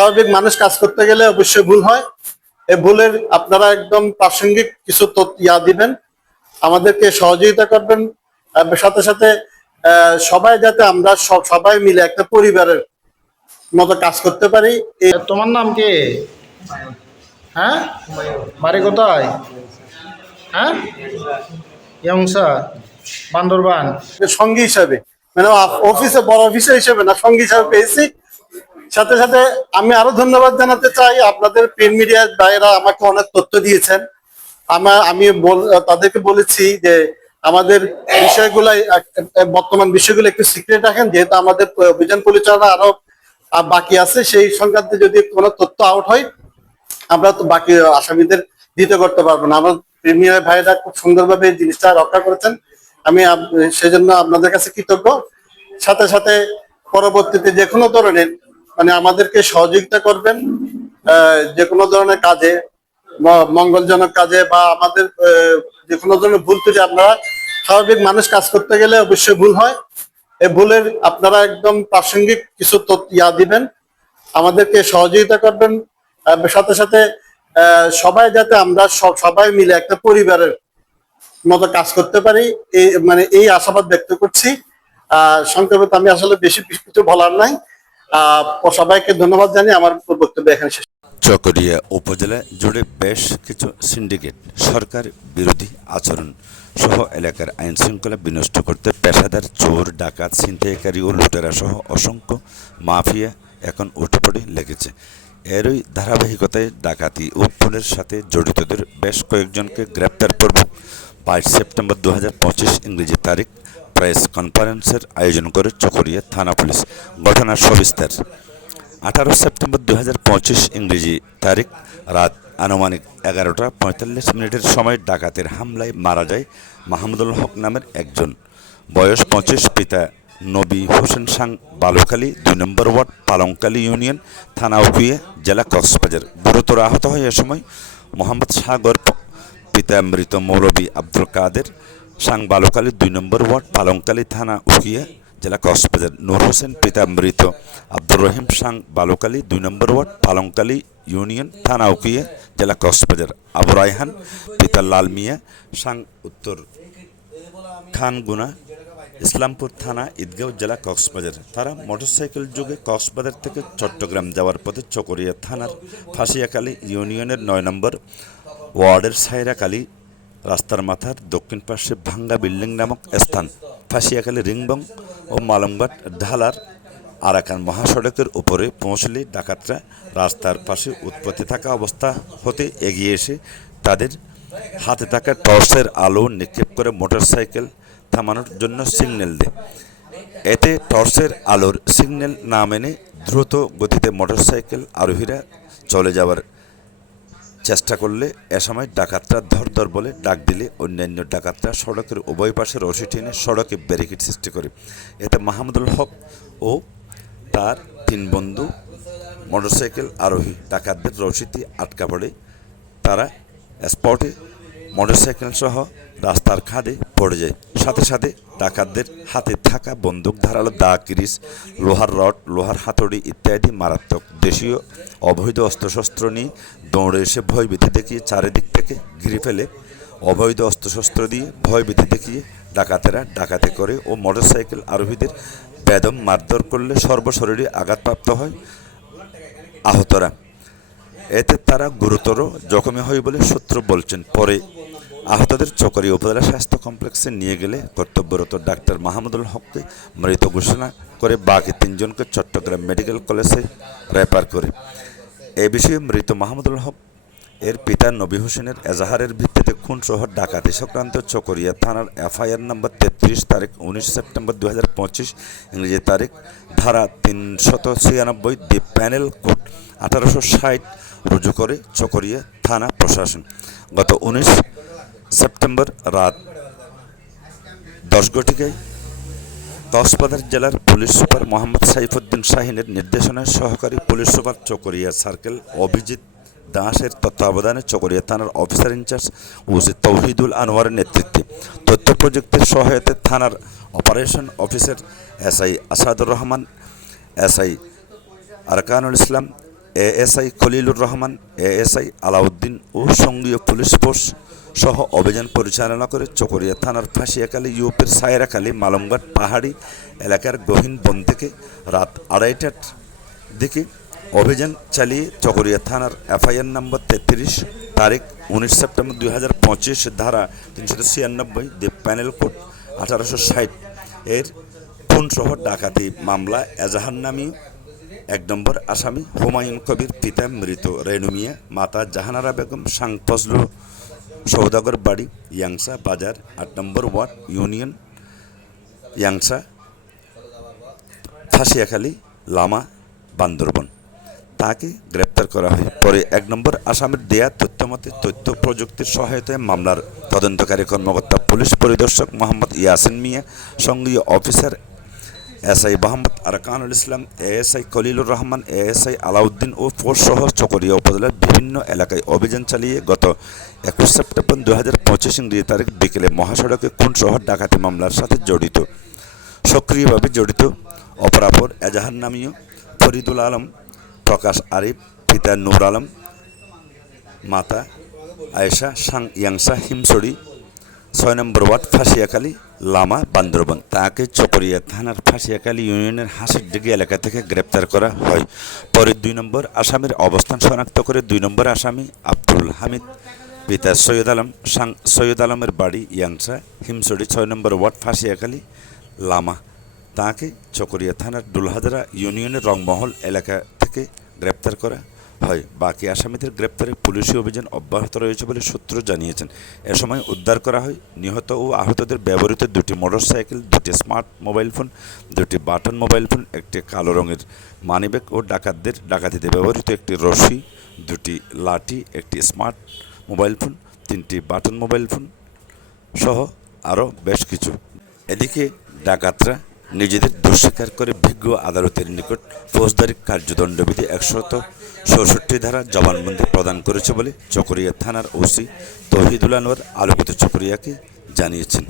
স্বাভাবিক মানুষ কাজ করতে গেলে অবশ্যই ভুল হয়। এই ভুলের আপনারা একদম প্রাসঙ্গিক কিছু তথ্য ইয়া দিবেন। আমাদেরকে সহযোগিতা করবেন। সাথে সাথে সবাই যাতে আমরা সব সবাই মিলে একটা পরিবারের মতো কাজ করতে পারি। তোমার নাম কি? হ্যাঁ? বাড়ি কোথায়? হ্যাঁ? ইয়ংসা বান্দরবান। সঙ্গী হিসাবে। মানে অফিসে বড় অফিসার হিসেবে না সঙ্গী হিসাবে পেয়েছি। সাথে সাথে আমি আরও ধন্যবাদ জানাতে চাই আপনাদের প্রিন্ট মিডিয়ার ভাইয়েরা আমাকে অনেক তথ্য দিয়েছেন। আমার আমি তাদেরকে বলেছি যে আমাদের বিষয়গুলো বর্তমান বিষয়গুলো একটু সিক্রেট রাখেন, যেহেতু আমাদের অভিযান পরিচালনা আরও বাকি আছে, সেই সংক্রান্তে যদি কোনো তথ্য আউট হয়, আমরা তো বাকি আসামিদের দিতে করতে পারব না। আমার প্রিমিয়ার ভাইরা খুব সুন্দরভাবে এই জিনিসটা রক্ষা করেছেন। আমি সেজন্য আপনাদের কাছে কৃতজ্ঞ। সাথে সাথে পরবর্তীতে যে কোনো ধরনের মানে আমাদেরকে সহযোগিতা করবেন যে কোনো ধরনের কাজে মঙ্গলজনক কাজে বা আমাদের যে কোনো ধরনের ভুল ত্রুটি আপনারা স্বাভাবিক মানুষ কাজ করতে গেলে অবশ্যই ভুল হয়। এই ভুলের আপনারা একদম প্রাসঙ্গিক কিছু ইয়া দিবেন, আমাদেরকে সহযোগিতা করবেন সাথে সাথে সবাই যাতে আমরা সবাই মিলে একটা পরিবারের মতো কাজ করতে পারি, এই মানে এই আশাবাদ ব্যক্ত করছি। আহ সংক্ষেপে আমি আসলে বেশি কিছু বলার নাই। সবাইকে ধন্যবাদ জানিয়ে আমার বক্তব্য এখানে শেষ। চকরিয়া উপজেলা জুড়ে বেশ কিছু সিন্ডিকেট, সরকার বিরোধী আচরণ সহ এলাকার আইন শৃঙ্খলা বিনষ্ট করতে পেশাদার চোর, ডাকাত, ছিনতাইকারী ও লুটেরা সহ অসংখ্য মাফিয়া এখন উঠে পড়ে লেগেছে। এরই ধারাবাহিকতায় ডাকাতি ও খুনের সাথে জড়িতদের বেশ কয়েকজনকে গ্রেপ্তার করব। বাইশ সেপ্টেম্বর দু হাজার পঁচিশ ইংরেজি তারিখ প্রেস কনফারেন্সের আয়োজন করে চকরিয়া থানা পুলিশ। ঘটনার সবিস্তার। আঠারো সেপ্টেম্বর দু হাজার পঁচিশ ইংরেজি তারিখ রাত আনুমানিক এগারোটা পঁয়তাল্লিশ মিনিটের সময় ডাকাতের হামলায় মারা যায় মাহমুদুল হক নামের একজন। বয়স পঁচিশ, পিতা নবী হোসেন সাং বালুখালী, দুই নম্বর ওয়ার্ড পালংকালী ইউনিয়ন, থানা উকিয়ে জেলা কক্সবাজার। গুরুতর আহত হয় এ সময় মোহাম্মদ সাগর, পিতা মৃত মৌলবী আব্দুল কাদের সাং বালুকালী দুই নম্বর ওয়ার্ড পালংকালী থানা উকিয়া, জেলা কক্সবাজার। নূর হোসেন, পিতা মৃত। আব্দুর রহিম সাং বালুকালী দুই নম্বর ওয়ার্ড পালংকালী ইউনিয়ন থানা উকিয়া, জেলা কক্সবাজার। আবু রায়হান, পিতা লাল মিয়া, সাং উত্তর খানগুনা, ইসলামপুর থানা ঈদগাঁও, জেলা কক্সবাজার। তারা মোটরসাইকেল যুগে কক্সবাজার থেকে চট্টগ্রাম যাওয়ার পথে চকরিয়া থানার ফাঁসিয়াকালী ইউনিয়নের নয় নম্বর ওয়ার্ডের সাইরাকালী রাস্তার মাথার দক্ষিণ পাশে ভাঙ্গা বিল্ডিং নামক স্থান ফাঁসিয়াকালী রিংবং ও মালংবাট ঢালার আরাকান মহাসড়কের উপরে পৌঁছলে ডাকাতরা রাস্তার পাশে উৎপত্তি থাকা অবস্থা হতে এগিয়ে এসে তাদের হাতে থাকা টর্চের আলো নিক্ষেপ করে মোটরসাইকেল থামানোর জন্য সিগন্যাল দেয়। এতে টর্চের আলোর সিগন্যাল না মেনে দ্রুত গতিতে মোটরসাইকেল আরোহীরা চলে যাওয়ার চেষ্টা করলে এ সময় ডাকাতরা ধর ধর বলে ডাক দিলে অন্যান্য ডাকাতরা সড়কের উভয় পাশে রশি টেনে সড়কে ব্যারিকেড সৃষ্টি করে। এতে মাহমুদুল হক ও তার তিন বন্ধু, মোটরসাইকেল আরোহী ডাকাতদের রশিতে আটকা পড়ে। তারা স্পটে মোটরসাইকেল সহ রাস্তার খাদে পড়ে যায়। সাথে সাথে ডাকাতদের হাতে থাকা বন্দুক ধারালো দা কিরিস লোহার রড, লোহার হাতুড়ি ইত্যাদি মারাত্মক। দেশীয় অবৈধ অস্ত্রশস্ত্র নিয়ে দৌড়ে এসে ভয় ভয়ভীতি দেখিয়ে চারিদিক থেকে ঘিরে ফেলে। অবৈধ অস্ত্রশস্ত্র দিয়ে ভয় ভয়ভীতি দেখিয়ে ডাকাতেরা ডাকাতি করে ও মোটরসাইকেল আরোহীদের বেদম মারধর করলে সর্বশরীরে আঘাতপ্রাপ্ত হয় আহতরা। এতে তারা গুরুতর জখমে হয় বলে সূত্র বলছেন। পরে আহতদের চকরি উপজেলা স্বাস্থ্য কমপ্লেক্সে নিয়ে গেলে কর্তব্যরত ডাক্তার মাহমুদুল হককে মৃত ঘোষণা করে বাকি তিনজনকে চট্টগ্রাম মেডিকেল কলেজে রেফার করে। এ বিষয়ে মৃত মাহমুদুল হক, এর পিতা নবী হোসেনের এজাহারের ভিত্তিতে খুন সহ ডাকাতি সংক্রান্ত চকরিয়া থানার এফআইআর নম্বর তেত্রিশ তারিখ উনিশ সেপ্টেম্বর দু পঁচিশ, ইংরেজি তারিখ ধারা তিনশত ছিয়ানব্বই, দি প্যানেল কোড আঠারোশো ষাট, রুজু করে চকরিয়া থানা প্রশাসন। গত উনিশ সেপ্টেম্বর রাত দশ ঘটিকায় কক্সবাজার জেলার পুলিশ সুপার মোহাম্মদ সাইফুদ্দিন শাহিনের নির্দেশনায় সহকারী police super Chakaria circle Avijit দাসের তত্ত্বাবধানে চকরিয়া থানার officer in charge OC Tauhidul আনোয়ারের নেতৃত্বে তথ্য প্রযুক্তির সহায়তায় থানার operation officer SI Asadur Rahman SI Arkanul Islam ASI Khalilur Rahman, ASI Alauddin ও সঙ্গীয় পুলিশ ফোর্স সহ অভিযান পরিচালনা করে চকরিয়া থানার ফাঁসিয়াখালী, ইউপের সায়রাখালী, মালমঘাট পাহাড়ি এলাকার গহীন বন থেকে রাত আড়াইটার দিকে অভিযান চালিয়ে চকরিয়া থানার এফআইআর নম্বর তেত্রিশ, তারিখ উনিশ সেপ্টেম্বর দুই হাজার পঁচিশ, ধারা তিনশো ছিয়ানব্বই দি প্যানেল কোড আঠারোশো ষাট এর খুনসহ ডাকাতি মামলা এজাহার নামী এক নম্বর আসামি হুমায়ুন কবির পিতা মৃত। রেণু মিয়া মাতা জাহানারা বেগম, সাং ফজলু, সৌদাগর বাড়ি, ইয়াংসা বাজার, আট নম্বর ওয়ার্ড, ইউনিয়ন, ইয়াংসা, ফাঁসিয়াখালী, লামা, বান্দরবন। তাকে গ্রেপ্তার করা হয়। পরে এক নম্বর আসামের দেয়া তথ্যমতে তথ্য প্রযুক্তির সহায়তায় মামলার তদন্তকারী কর্মকর্তা পুলিশ পরিদর্শক Mohammad Yasin Mia, সঙ্গীয় officer SI Mohammad Arkanul Islam, ASI Khalilur Rahman, ASI Alauddin ও সহ চকরিয়া উপজেলার বিভিন্ন এলাকায় অভিযান চালিয়ে গত একুশ সেপ্টেম্বর দু হাজার পঁচিশ ইংরেজি তারিখ বিকেলে মহাসড়কে খুনসহ ডাকাতি মামলার সাথে জড়িত। সক্রিয়ভাবে জড়িত অপরাপর এজাহার নামীয় ফরিদুল আলম, প্রকাশ আরিফ, পিতা নূর আলম, মাতা আয়েশা সাং ইয়াংসা হিমসড়ি ছয় নম্বর ওয়ার্ড, ফাঁসিয়াখালী, লামা, বান্দরবন। তাকে চকরিয়া থানার ফাঁসিয়াখালী ইউনিয়নের হাসির দিঘি এলাকা থেকে গ্রেপ্তার করা হয়। পরে দুই নম্বর আসামির অবস্থান শনাক্ত করে দুই নম্বর আসামি আব্দুল হামিদ, পিতা সৈয়দ আলম, সাং সৈয়দ আলমের বাড়ি ইয়াংসা, হিমসড়ি, ছয় নম্বর ওয়ার্ড, ফাঁসিয়াখালী, লামা। তাকে চকরিয়া থানার ডুলহাদরা ইউনিয়নের রংমহল এলাকা থেকে গ্রেপ্তার করা হয় বাকি আসামিদের গ্রেপ্তারে পুলিশি অভিযান অব্যাহত রয়েছে বলে সূত্র জানিয়েছেন। এ সময় উদ্ধার করা হয় নিহত ও আহতদের ব্যবহৃত দুটি মোটরসাইকেল, দুটি স্মার্ট মোবাইল ফোন, দুটি বাটন মোবাইল ফোন, একটি কালো রঙের মানিব্যাগ ও ডাকাতদের ডাকাতিতে ব্যবহৃত একটি রশি, দুটি লাঠি, একটি স্মার্ট মোবাইল ফোন, তিনটি বাটন মোবাইল ফোন সহ আরও বেশ কিছু। এদিকে ডাকাতরা নিজেদের দুঃস্বীকার করে বিজ্ঞ আদালতের নিকট ফৌজদারি কার্যদণ্ডবিধি একশত চৌষট্টি ধারা জবানবন্দি প্রদান করেছে বলে চকরিয়া থানার ওসি তহিদুল আনোয়ার আলোকিত চকরিয়াকে জানিয়েছেন।